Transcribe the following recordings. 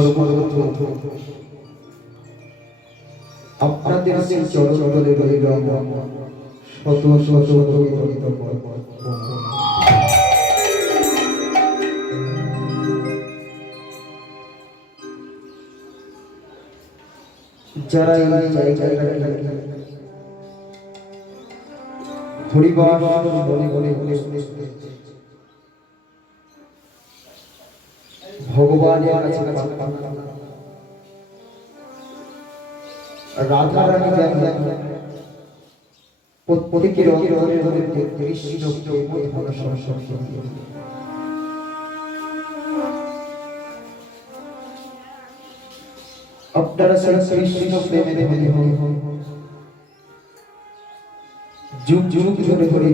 সর্বপ্রথম আপনাদের সেই চরণতলে রইল শত শত যারা এই জায়গাটাকে হরিবার বলে বলে বলে ভগবানের কাছে রাধা রানী প্রত্যেকের অন্তরের মধ্যে কৃষ্ণকে মনে সংসর্গ আপনারা সেই কৃষ্ণ প্রেমে যুগ যুগ ধরে ধরে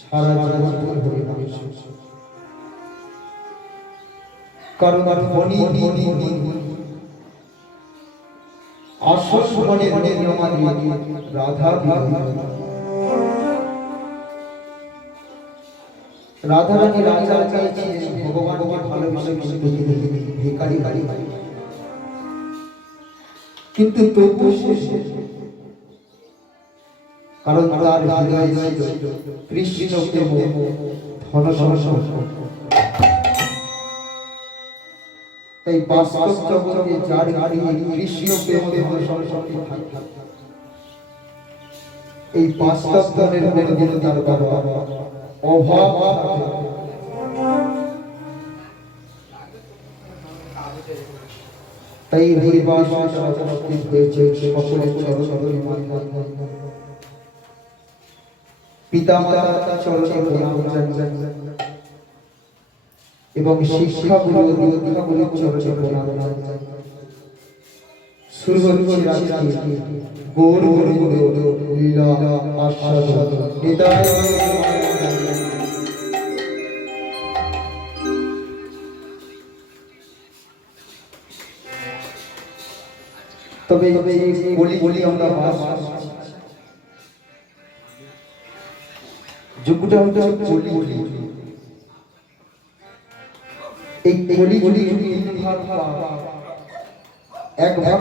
সারা জীবন ধরে কারণ ধনী আসল মনে রাধা রাধা রানী রাজা চাইছিলেন ভগবানকে ভালোবেসে ভিখারি বাড়ি কিন্তু তবু কারণ তার হৃদয়ে কৃষ্ণকে ধন তাই বাস্তব জগতে যার কৃষ্ণ প্রেম এই বাস্তব ধনের মধ্যে তার অভাব তাই হরিবাস হয়েছে সকলের চরণ পিতা মাতা চরণ এবং শিক্ষাগুলো দীক্ষাগুলোর চরণ শুরু হচ্ছে গৌর গোবিন্দ লীলা আস্বাদ হৃদয় তবে বলি আমরা যোগ্যটা হতে বলি এই বলি এক ভাগ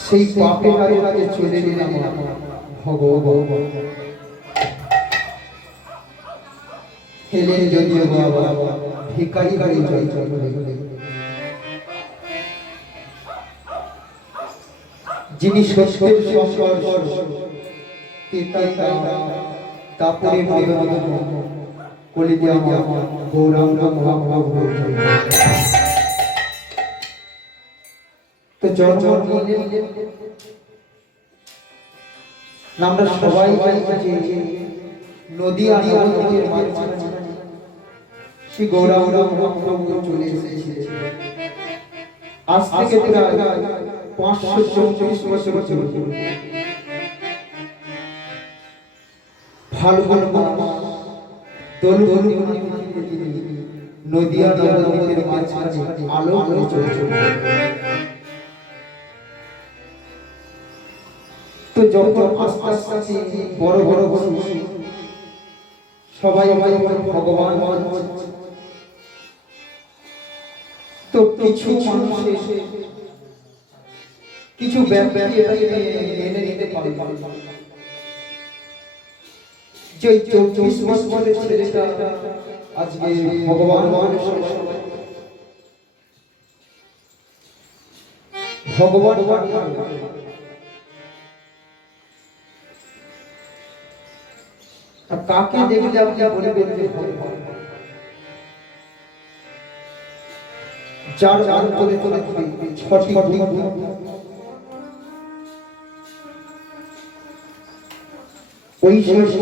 সেই পাপের আগে চলে গেলাম ভগবান হেলেন যদিও বাবা ভিখারি বাড়ি যিনি সত্যের সংস্পর্শ তারপরে কলিদিয়া গৌরাঙ্গ মহাপ্রভু তো জন্ম আমরা সবাই নদী আর নদীর মাঝখানে শ্রী গৌরাঙ্গ মহাপ্রভু চলে এসেছিলেন আজ থেকে প্রায় 534 বছর ফাল্গুন নদী আর নদীর মাঝখানে আলো করে চলছে তো যখন আস্তে আস্তে বড় বড় সবাই ভগবান তো কিছু কিছু ব্যক্তি মেনে নিতে পারে যে 24 বছরের ছেলেটা আজকে ভগবান কাকে দেখলে আপনি বলে বলতে যার অন্তরে ছটি ঐশ্বর্য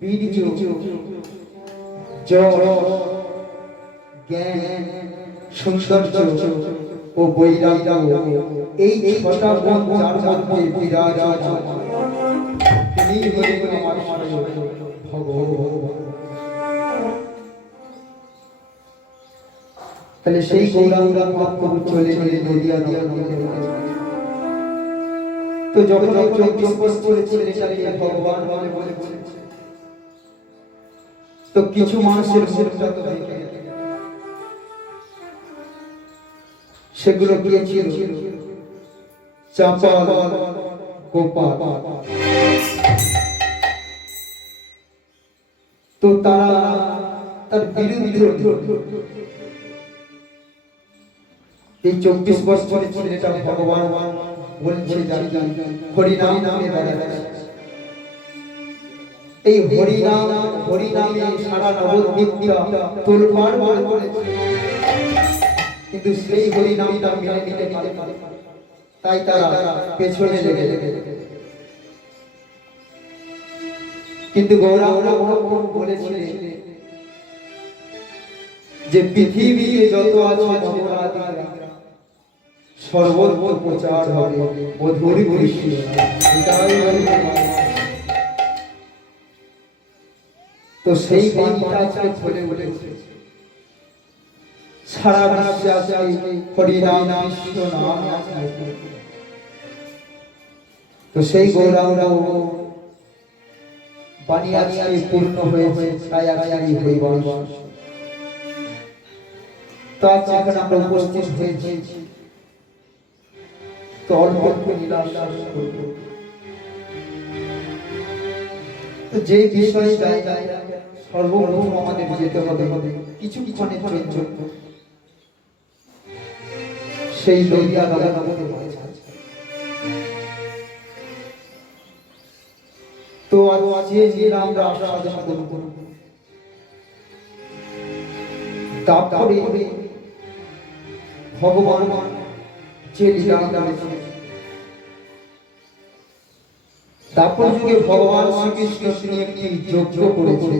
বীর্য যশ জ্ঞান সৌন্দর্য ও বৈরাগ্য এই ছটা গুণ যার মধ্যে বিরাজমান তিনি হলেন আমার ভগবান। তাহলে সেই গৌরাঙ্গ মহাপ্রভু চলে গেলে নদিয়া দিয়া তো যখন 24 বছরের ছেলেটাকে ভগবান বলে তো কিছু মানুষের মুখটা তো দেখে সেগুলো গিয়েছিল চাপাল গোপাল। তো তারা তার বিরুদ্ধে এই 24 বছরের ছেলেটা ভগবান বলছে হরিনাম নামে বেড়াচ্ছে। এই হরিনামে সারা নবদ্বীপটা তোলপাড় করেছে, কিন্তু সেই হরিনামটা মেনে নিতে পারে না, তাই তারা পেছনে লেগে কিন্তু গৌরাঙ্গ বলেছিলেন যে পৃথিবীতে যত আছে নবরাত্রিরা সর্বত্র প্রচার হবে মধুর কৃষ্ণ। তো সেই বাণীটা আজকে চলে উঠেছে সারা বিশ্বে আজকে হরিনাম কৃষ্ণ নাম আছে। তো সেই গৌরাঙ্গ বাণী আজকে পূর্ণ হয়েছে, তাই আজকে হরিবংশ। তো আজ এখানে আমরা উপস্থিত হয়েছি, তো অল্প অল্প লীলা করব। তো যে বিষয়ে সর্বপ্রথম আমাদের যেতে হবে কিছু ক্ষণের জন্য সেই লইয়া দাদা। তো আজকে যে আমরা আস্বাদন করব তারপরে ভগবান যে লীলা করেছেন, তারপর যুগে ভগবান শ্রীকৃষ্ণ তিনি একটি যজ্ঞ করেছেন,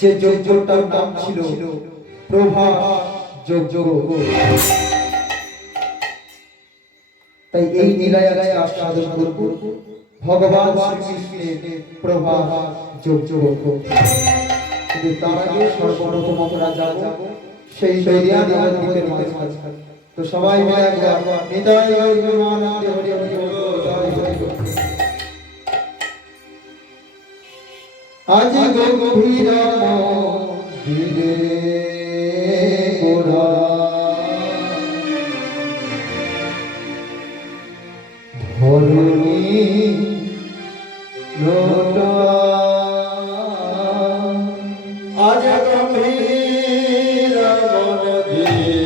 যে যজ্ঞটার নাম ছিল প্রভাস যজ্ঞ। তাই এই লীলায় আস্বাদন করব ভগবান শ্রীকৃষ্ণের প্রভাস যজ্ঞ। কিন্তু তার আগে সর্বপ্রথম আমরা যাব সেই দরিয়া নবদ্বীপের মাঝখানে। তো সবাই মিলে একবার নিতাই গৌর আনন্দে হরি হরি বল। আজ গম্ভীর মন্দিরে গোরা ধরণী লোটা, আজ গম্ভীর মন্দিরে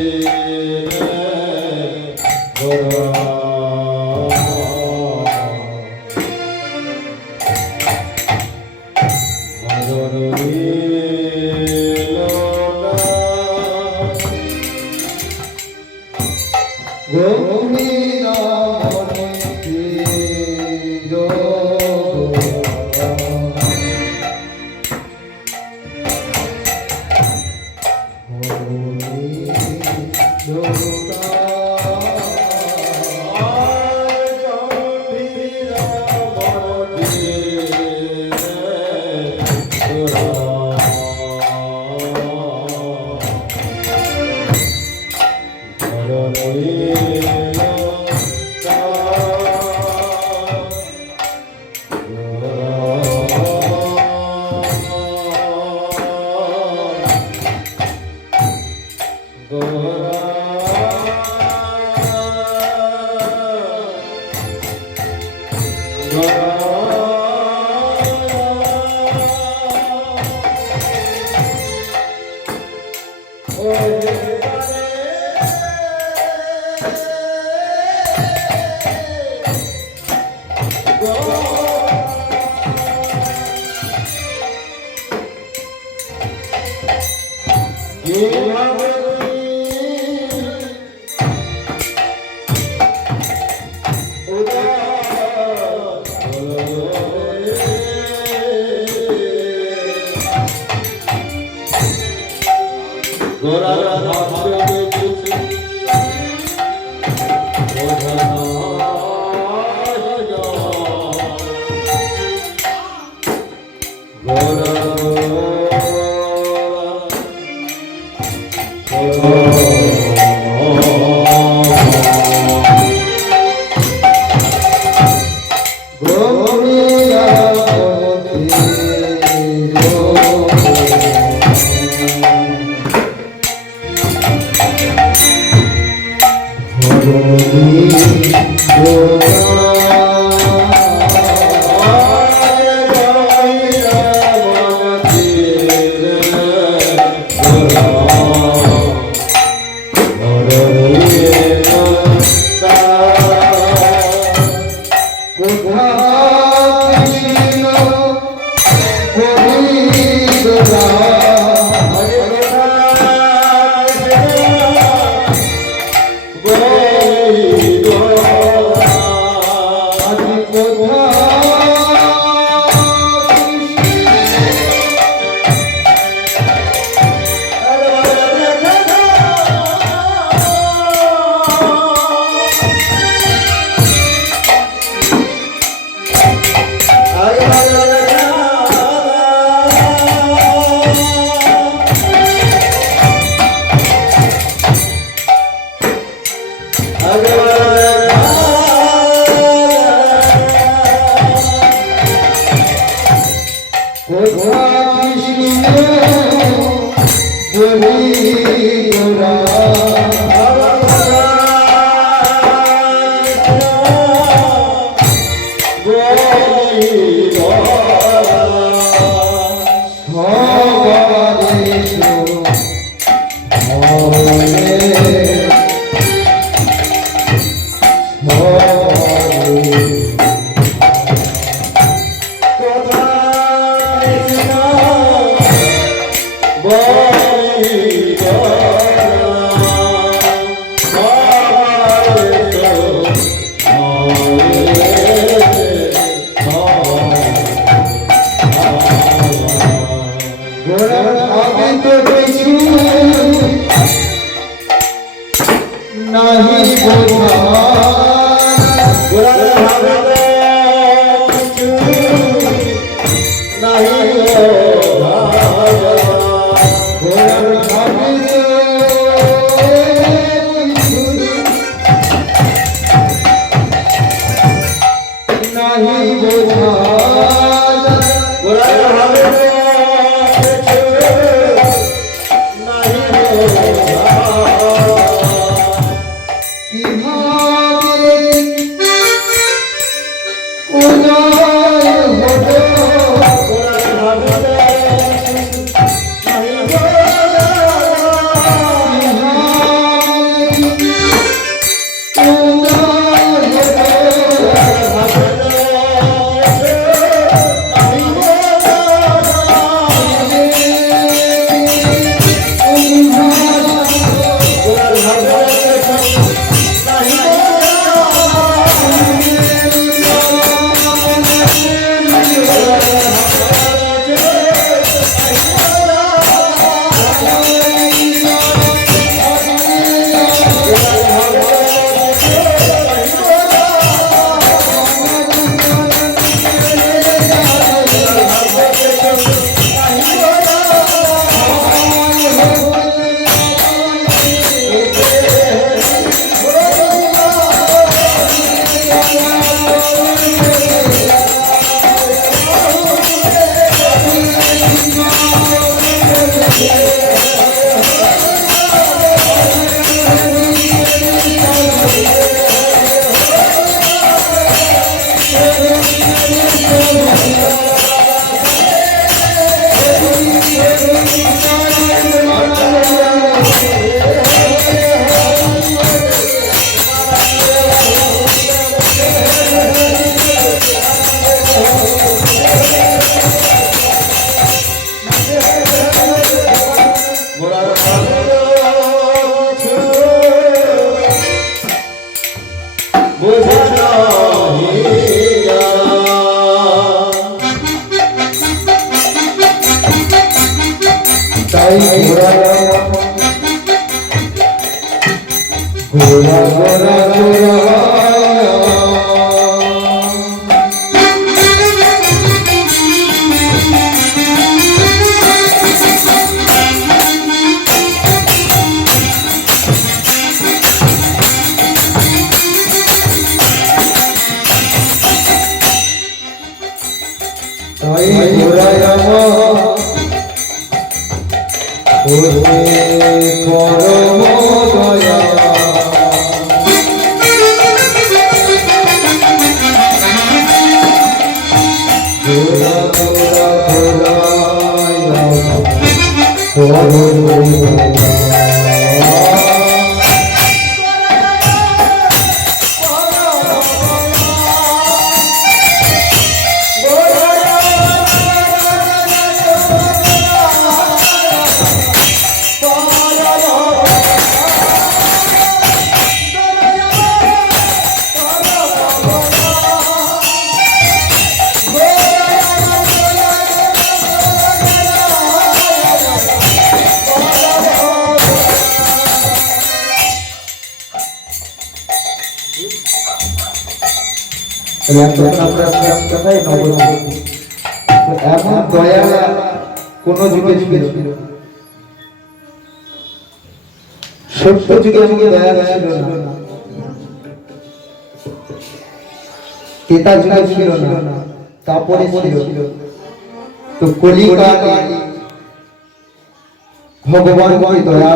গোরা গোরা পরম এখন আমরা কথাই নবদ্বীপ এমন দয়া কোন যুগে ছিল সত্য যুগে দয়া ছিল না, তেতা যুগে ছিল না, তারপরে ছিল তো কলিকালে ভগবান দয়া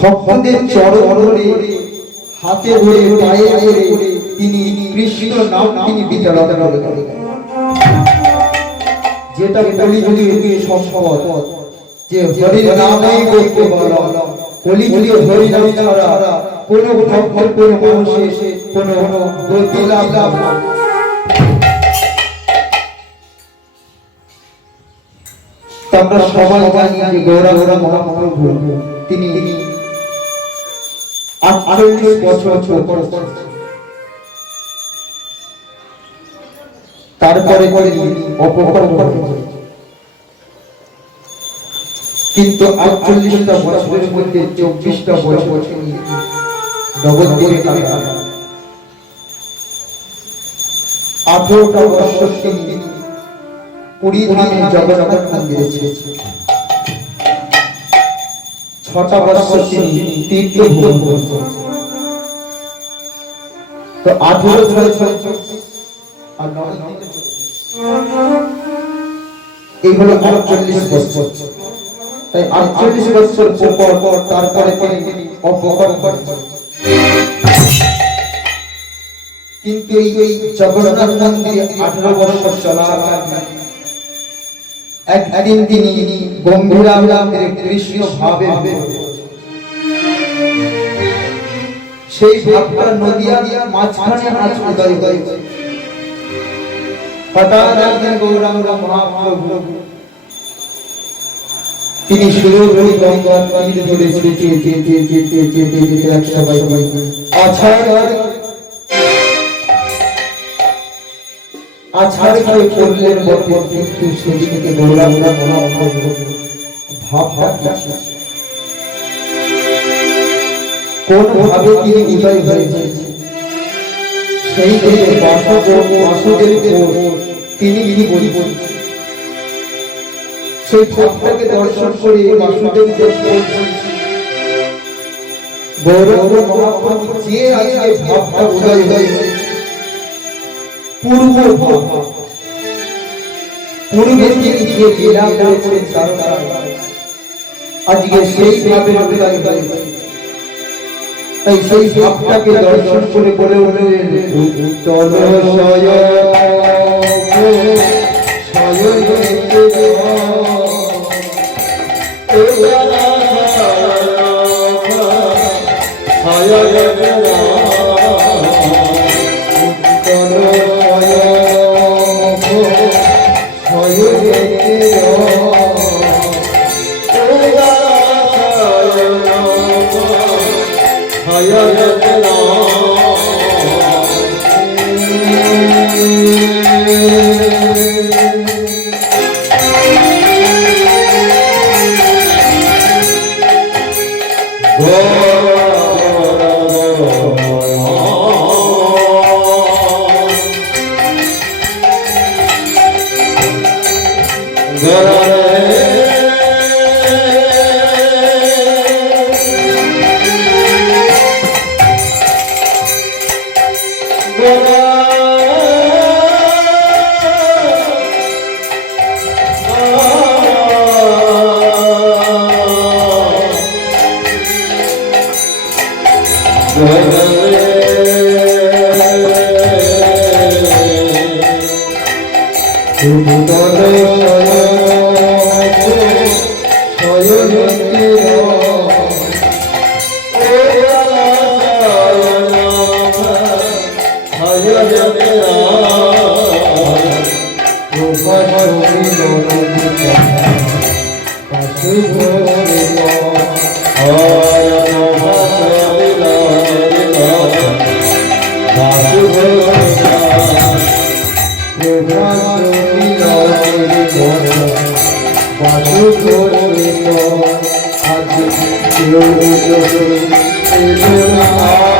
ভক্তদের চরণ ধরে হাতে ধরে পায়ে ধরে তিনি কৃষ্ণ নাম তিনি বিতরণ করেন, যেটা কলিযুগে সম্ভব যে হরি নামই করতে বলো। কলিযুগে হরি নাম ছাড়া কোনো ভক্ত কোনো মানুষের কোনো গতি লাভ না। আমরা সবাই জানি যে গৌরাঙ্গ মহাপ্রভু তিনি 48 বছর তারপরে অপকর্ম করেন, কিন্তু 48টা বছরের মধ্যে 24টা বছর তিনি নবদ্বীপে কাটান। 18টা বছর তিনি পুরী ধামে জগন্নাথ মন্দিরে ছিলেন, 6টা বছর তিনি তীর্থ ভ্রমণ করেছেন। তো 18 বছর আর এই হলো 48 বছর। তাই 48 বছর পর তারপরে তিনি অপকর্ম করেন, কিন্তু এই জগন্নাথ মন্দিরে 18 বছর চলাকালীন একদিন তিনি গম্ভীরানন্দে কৃষ্ণ ভাবে সেই ভাবটা নদিয়া মাঝখানে আজ উদয় হয়েছে। হঠাৎ একদিন গৌরাঙ্গ মহাপ্রভু তিনি সুরভি গঙ্গার তীর ধরে যেতে এক সবাই আছাড় করে করলেন বটে, কিন্তু সেদিকে গৌরাঙ্গ মহাপ্রভু ভাবটা কোন ভাবে তিনি উদয় হয়েছে সেই দেখে বাসুদেব তিনি বলছেন সেই ভাবটাকে দর্শন করে বাসুদেব গৌরাঙ্গ মহাপ্রভু যে আজকে ভাবটা উদয় হয়েছে পূর্বে তিনি যে লীলা করেছেন আজকে সেই ভাবে উদয় হয়েছে। তাই সেই ভাবটাকে দর্শন করে বলে উঠলেন Thank you.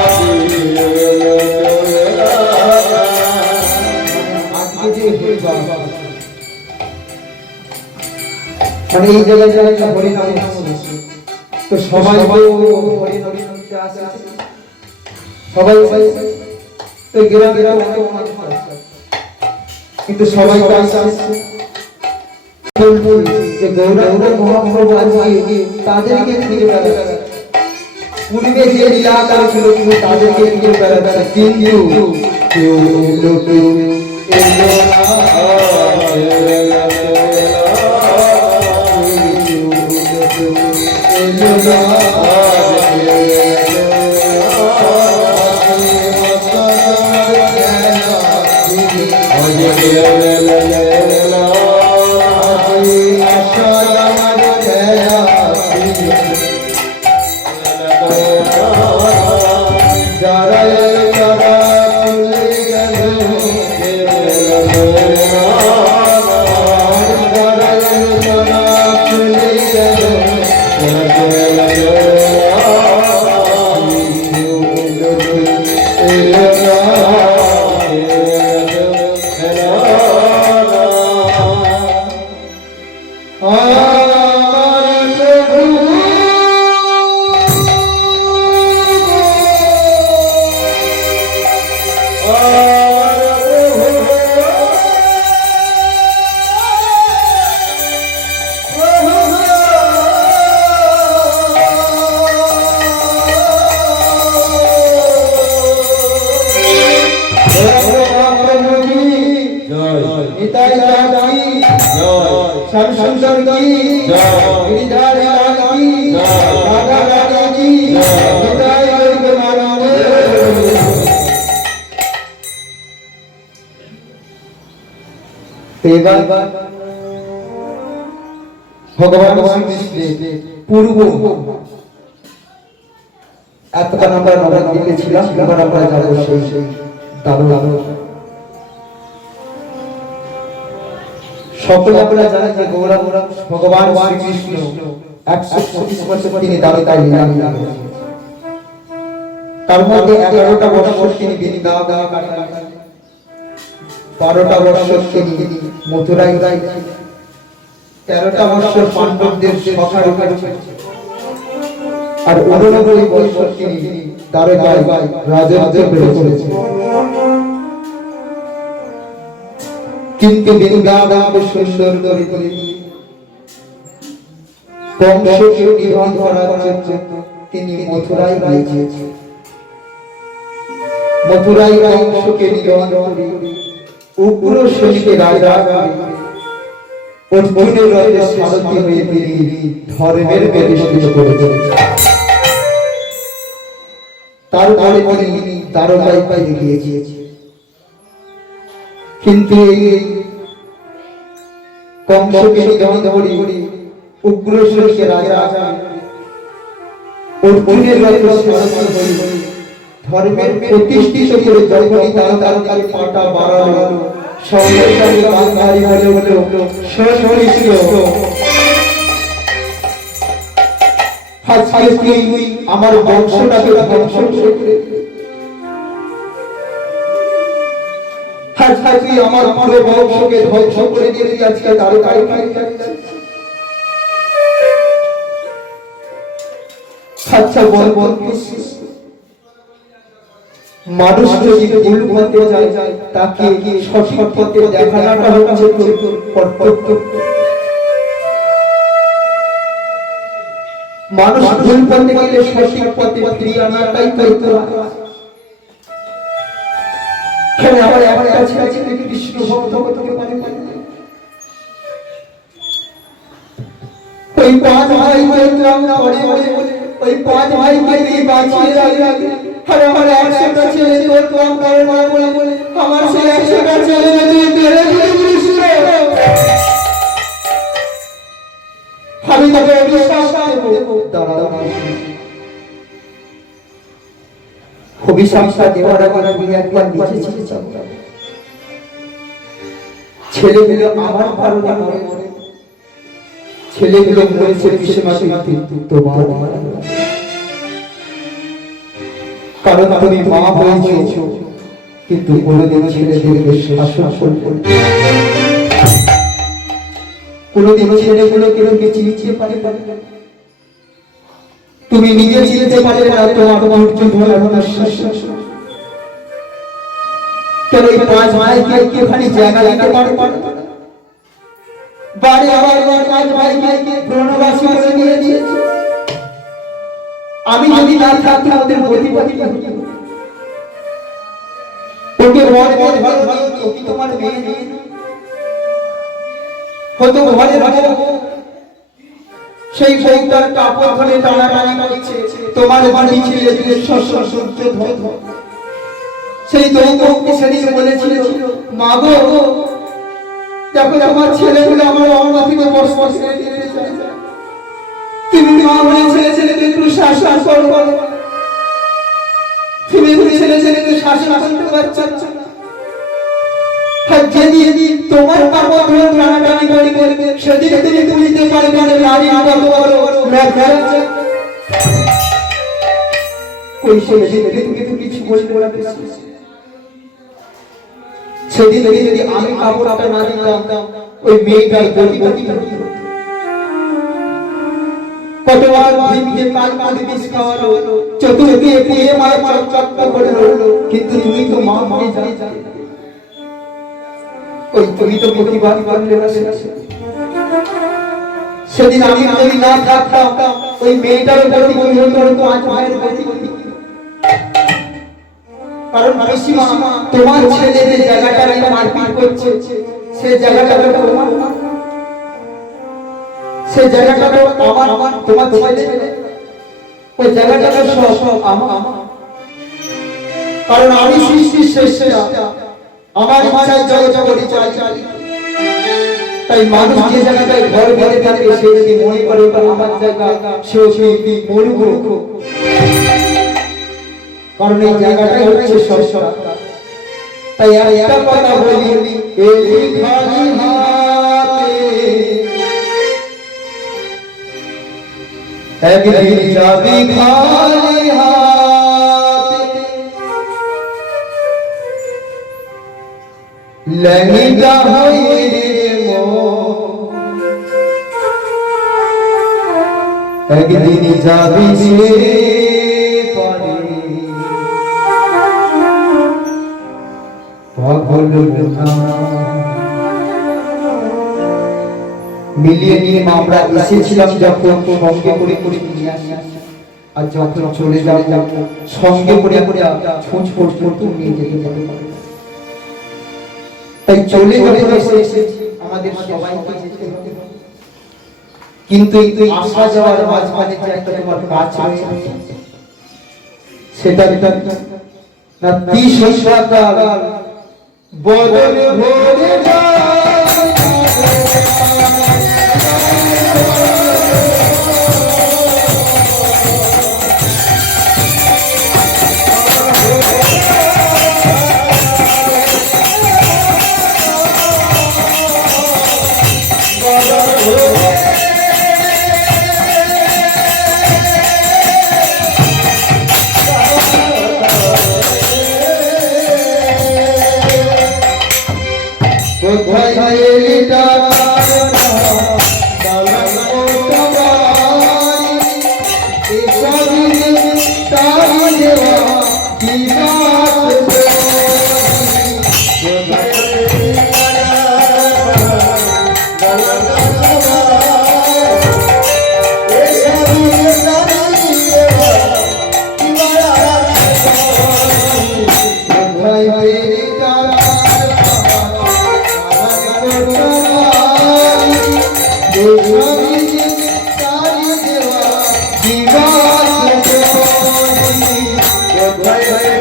এই জায়গায় যারা হরিনাম হচ্ছে তো সবাই হরিনাম শুনতে আসে সবাই তো গ্রামে কিন্তু সবাই আসছে যে গৌরাঙ্গ মহাপ্রভু আজকে তাদেরকে খুঁজে বেড়াচ্ছে পূর্বে যে লীলা করেছিল কিন্তু তাদেরকে খুঁজে বেড়াচ্ছে কিন্তু কেউ এলো ভগবান শ্রীকৃষ্ণের পূর্ব এতক্ষণ আমরা নবদ্বীপে ছিলাম এবার আমরা যাবো সেই দারুণ সকলে আপনারা জানেন যে গৌরাঙ্গ ভগবান শ্রীকৃষ্ণ 125 বছর তিনি দ্বারকায় লীলা করেছেন তার মধ্যে 11টা বছর তিনি বৃন্দাবনে কাটিয়েছেন 12টা বছর তিনি মথুরায় গিয়েছেন 13টা বছর পাণ্ডবদের সখায় কাটিয়েছেন আর 89 বছর তিনি দ্বারকায় রাজত্ব করেছেন কিন্তু বৃন্দাবনকে সুন্দর করে কংসকে নিধন করার জন্য তিনি মথুরায় গিয়েছেন মথুরায় কংসকে নিধন করে উগ্র শক্তিকে রাজা করে অর্জুনের রথে সারথি হয়ে তিনি ধর্মের প্রতিষ্ঠিত করেছেন তারপরে তিনি দ্বারকায় ফিরে গিয়েছেন কিন্তু এই কংসকে নিধন করে উগ্র শক্তিকে রাজা অর্জুনের রথে সারথি হয়ে ধর্মের প্রতিষ্ঠিত করে যখনই তার পাটা বাড়ালো সঙ্গে সঙ্গে গান্ধারী বলে উঠল সশরীর আজকে তুই আমার বংশটাকে ধ্বংস করে তুই আমার পুরো বংশকে ধ্বংস করে দিয়ে আজকে দ্বারকায় আচ্ছা বল মানুষ যদি ভুল পথে যায় তাকে সঠিক পথে দেখানোটা হচ্ছে কর্তব্য মানুষ ভুল পথে গেলে সঠিক পথে ফিরিয়ে আনাটাই দায়িত্ব এখানে আমার একটা ছেলে কৃষ্ণ ভক্ত হতে পারে ওই 5 ভাই আমরা ওই 5 ভাইকে দিয়ে বাঁচিয়ে রাখি আরে আমার 100টা ছেলে তোর কাম করে না বলে আমার সেই 100টা ছেলে যদি মেরে দিলি কৃষ্ণ আমি তোকে অভিশাপ দেব দাঁড়াও অভিশাপটা দেওয়ার আগে আমি একবার নিচে ছেলেগুলো আমার কারণে মরে ছেলেগুলো মরেছে কৃষ্ণমাতে তোমার কারণ তুমি মা হয়েছো কিন্তু কোনোদিন ছেলেদেরকে শাসন করবে কোনোদিন ছেলেগুলোকে তুমি চিনতে পারবে না, তুমি নিজে চিনতে পারবে না তোমার ধৈর্য ধরে আপনার শাসন কেন এই পাঁচ ভাইকে একটুখানি জায়গা দিতে পারবে না? বাড়ি আবার পাঁচ ভাইকে প্রণবাসী করে নিয়ে দিয়েছে। আমি যদি না থাকতাম ওদের গতিপতি ওকে বড় বড় ভালো কি তোমার মেয়ে নেই হয়তো ঘরের সেই বউটার কাপড় ধরে টানাটানি করছে তোমার বাড়ি ছেড়ে দিয়ে সহ্য সেই দৌড়কে সেদিন বলেছিল মা গো দেখো আমার ছেলেগুলো আমার অঙ্গা থেকে বসবাস করে দিতে চায়, তুমি মা হয়ে ছেলেকে একটু শাসন করো, তুমি ছেলেকে শাসন করতে পারছো না। যেদিন তোমার কাপড় ধরে টানাটানি করবে সেদিন তুমি বুঝতে পারবে না নারী কত বড় ওই সেদিন তুমি কিছু বলতে পারবে না। সেদিন যদি আমি কাপড়টা না দিতাম ওই মেয়েটার গতি কতবার ভীমকে কাল বিষ খাওয়ালো, চতুর্দিকে পুয়ে মার চক্র করে রইলো, কিন্তু তুমি তো মা হয়ে যাবে। ওই তুমি তো প্রতিবাদ করলে না। সেদিন আমি যদি না থাকতাম ওই মেয়েটার গতি হতো আজ মায়ের গতি। কারণ মাসিমা তোমার ছেলে যে জায়গাটা মারপিট করছে সেই জায়গাটা তোমার, সেই জায়গাটা আমার তোমার ছেলে, ওই জায়গাটা সব আমার। কারণ আমি সৃষ্টির শ্রেষ্ঠ, আমার ইচ্ছায় জগৎ পরিচয়। তাই মানুষ যে জায়গাটায় ঘর বেঁধে থাকবে সে যদি মনে করে আমার জায়গা সেও সেই মরুক, কারণ এই জায়গাটাই হচ্ছে সব। তাই একটা কথা বলি, এই খালি হাতে একদিন যাবি খালি হাতে, ল্যাংটা হয়ে একদিন যাবি সে মিলিয়ে নিয়ে আমরা এসেছিলাম যখন সঙ্গে করে নিয়ে আসি, আর যখন চলে যাব সঙ্গে করে খোঁজ করতে নিয়ে যেতে পারে। তাই চলে যখন এসেছি আমাদের সবাইকে যেতে হবে, কিন্তু আসা যাওয়ার মাঝখানে যে একটা তোমার কাজ রয়েছে সেটা না কি সংসার বদলে ভরে যায়।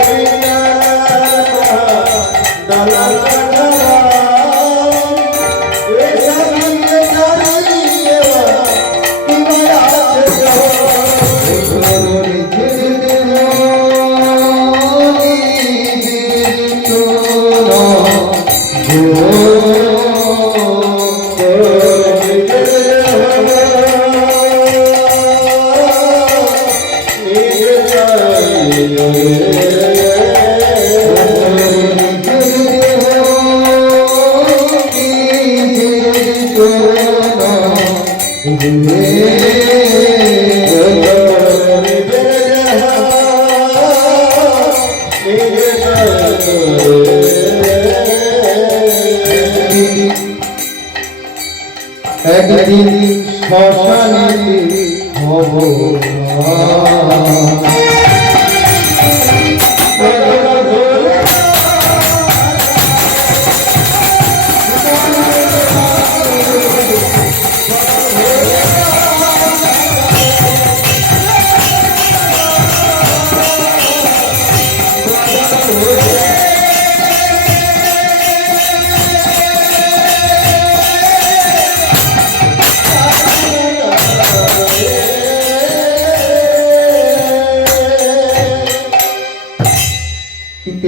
Bye. একদিন শ্মশানে হব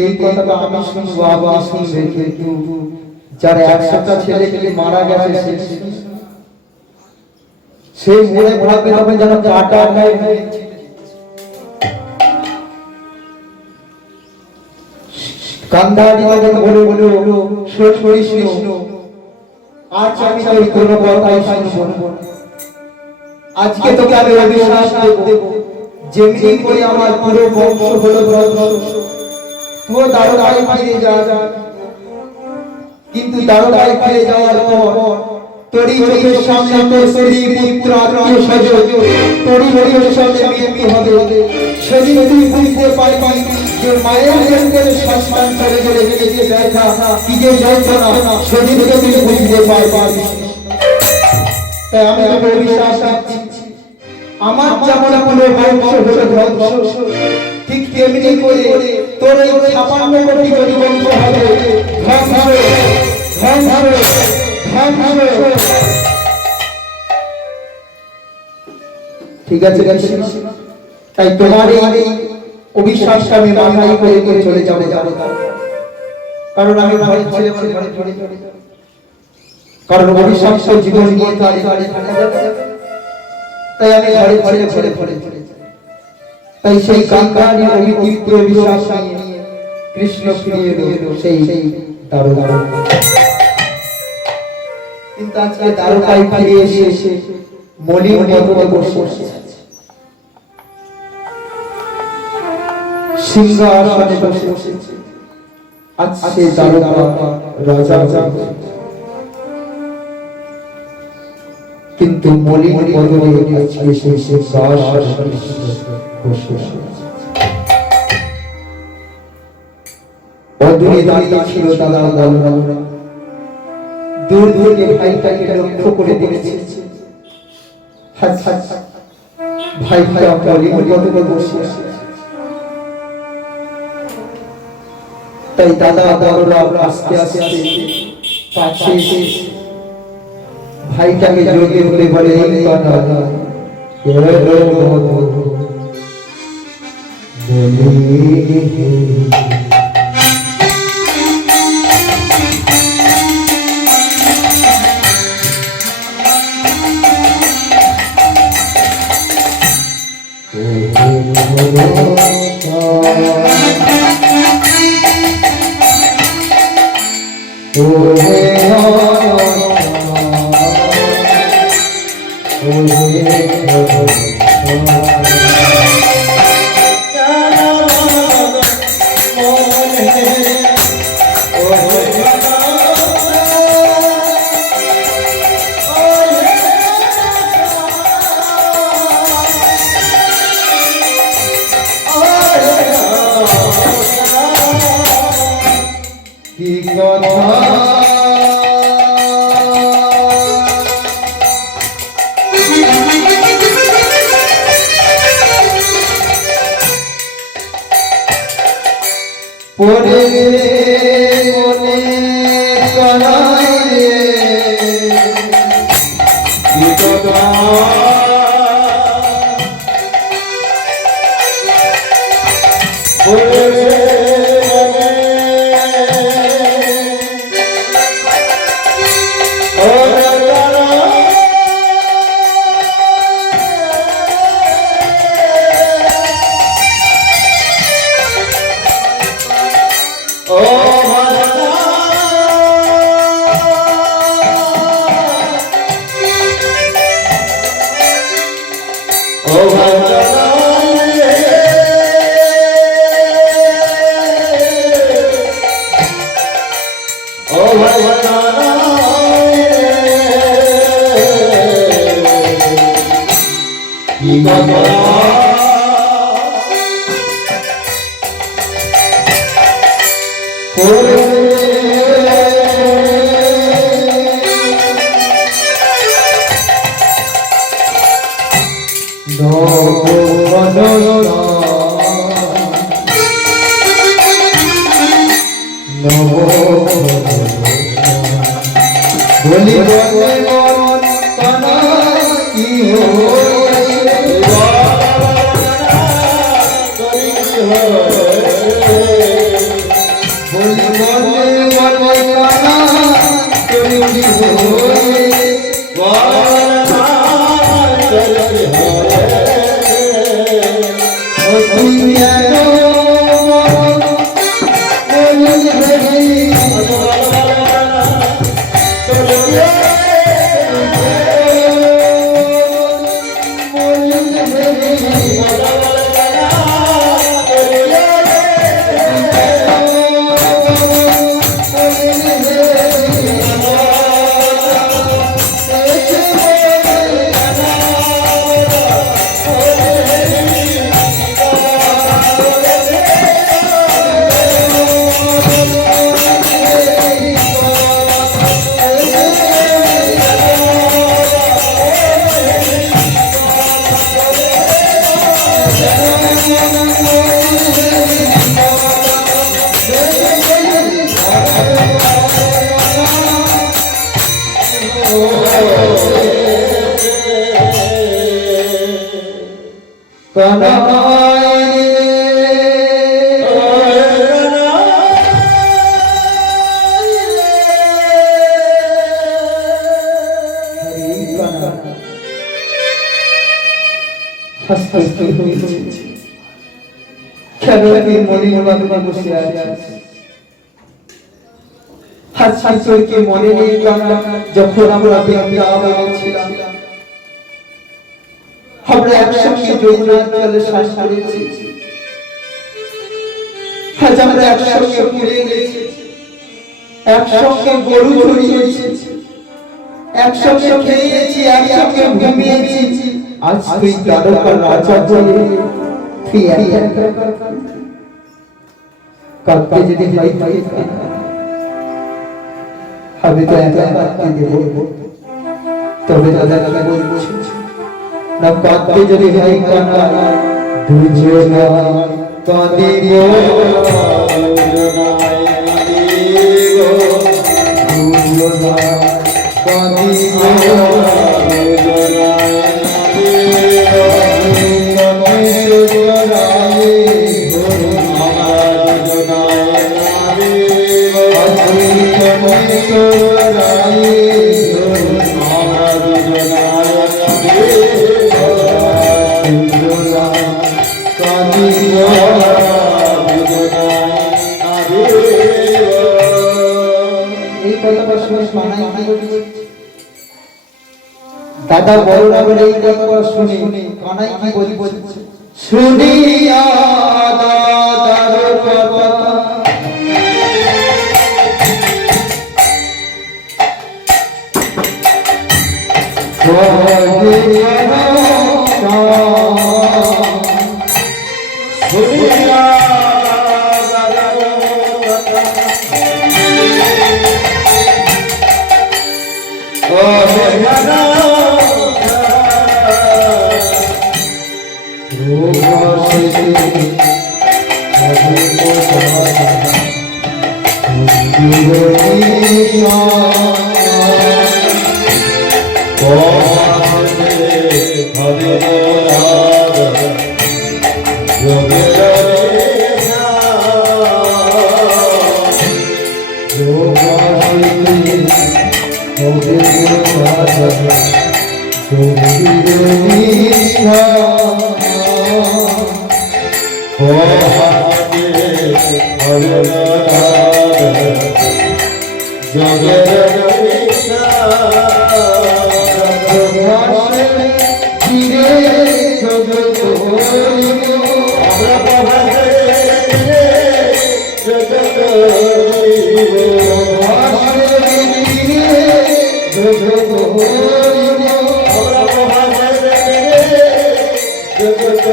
এই কথাটা আমি শুনবো, আবার শুনবে, কিন্তু যার 100টা ছেলে খেলে মারা গেছে সেই মরে ভাবে হবে যেন কাটা নাই। কান্দারি বলে বলে কৃষ্ণ, আজ আমি তোর কোনো কথাই শুনবো না। আজকে তোকে আমি অভিশাপ দেব, যেমনি করে আমার পুরো বংশ হলো ধ্বংস। তো দারোগায় ফিরে যা, কিন্তু দারোগায় ফিরে যাওয়ার পর তোরই চোখের সামনে তোর স্ত্রী পুত্র আত্মীয় স্বজন তোরই চোখের সামনে মৃত্যু হবে। সেদিন তুই বুঝতে পারবি যে মায়ের জন্য সন্তান চলে গেলে যে ব্যথা, কি যে যন্ত্রণা, সেদিন তুই বুঝতে পারবি। তাই আমি তোকে অভিশাপ দিচ্ছি, আমার যেমন কোনো বংশ হলো ধ্বংস, ঠিক তেমনি করে তোর এই 56 কোটি বংশ হবে ধ্বংস। ঠিক আছে, তাই তোমার এই অভিশ্বাসটা আমি মাথায় করে চলে যাবো, কারণ আমি ঘরে ছেলে কারণ অভিশ্বাস জীবন নিয়ে তাই আমি ঘরে তাই সেই কাঙ্গানি অভিতীব্র বিশ্বাস নিয়ে কৃষ্ণ ফিরিয়ে এলো সেই দারোগা। কিন্তু আজকে দারোগায় ফিরে এসে মলিন মতনে বসে সিংহাসনে বসে আজকে দারোগা রাজা, কিন্তু মলিন বদলে আজকে সেই সিংহাসনে বসে অদূরে দাঁড়িয়ে ছিল দাদা বলরামরা। দূর থেকে ভাইটাকে লক্ষ্য করে দেখছে, ভাইটা মলিন বদলে বসে আছে। তাই দাদা বলরাম আস্তে আস্তে পাশে এসে ভাইটাকে জড়িয়ে ধরে বলে, এই দাদা পরে মনে করাই রে বিকটা পরে ও ভাই ও ভাই কি কথা বলি বলে মন কানা কি বলি বলে মন কানা তুমি কি মনে নেই যখন আমরা ছিলাম আমরা একসঙ্গে যমুনার জলে শ্বাস করেছি আজ আমরা একসঙ্গে পুড়ে গেছি একসঙ্গে গরু চড়িয়েছি একসঙ্গে খেয়েছি একসঙ্গে ঘুমিয়েছি আজ তুই দ্বারকার রাজা বলে তুই কালকে যদি ভাই ভাই আমি তো একা কাঁদতে দেব তবে দাদা বলছি না কাঁদতে যদি ভাই কানা দুজনা কাঁদিব দুজনা কাঁদিব দাদা বড়রা বলে এই কথা শুনে কানাই কি বলছে শুনিয়া দাদার কথা শুনিয়া জগত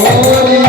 হরি